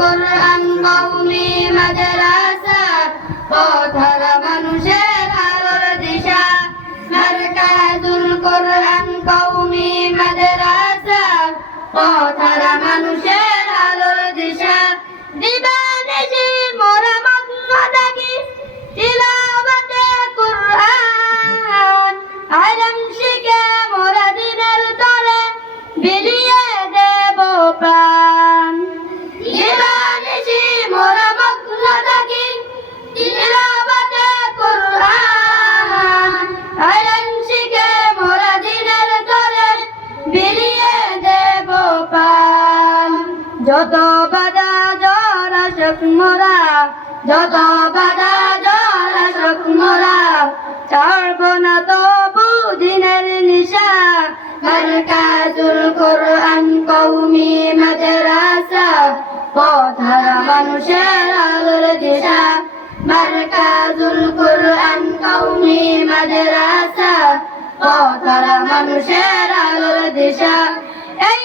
কোরআন কওমি মাদ্রাসা পথর মানুষের আলোর দিশা। মারকাজুল কোরআন কওমি মাদ্রাসা পথর মানুষের যত বাধা জ্বর আসুক মোরা, যত বাধা জ্বর আসুক মোরা ছাড়ব না তবু দিনের নিশা মারকাজুল কোরআন কওমি মাদ্রাসা পথর মানুষের আলোর দিশা। মারকাজুল কোরআন কওমি মাদ্রাসা পথর মানুষের আলোর দিশা। এই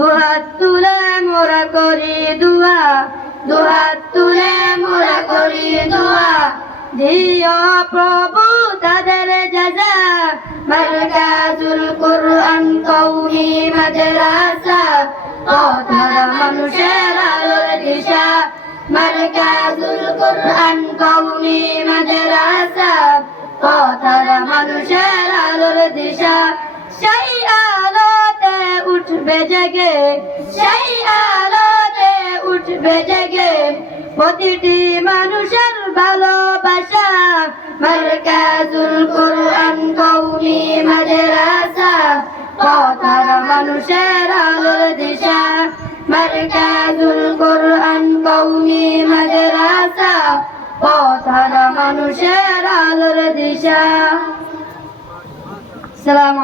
দুহাত তুলে মোরা করি দুয়া, দুহাত তুলে মোরা করি দুয়া। দিও প্রভু তাদের জাজা মারকাজুল কুরআন কওমি মাদ্রাসা। পথর মানুষের আলোর দিশা মারকাজুল কুরআন কওমি মাদ্রাসা। পথর মানুষের আলোর দিশা, সেই জেগে, সেই আলোতে উঠবে জেগে। প্রতিটি মানুষের ভালোবাসা, মারকাজুল কোরআন কওমি মাদ্রাসা। পথর মানুষের আলোর দিশা, মারকাজুল কোরআন কওমি মাদ্রাসা। পথর মানুষের আলোর দিশা। সালাম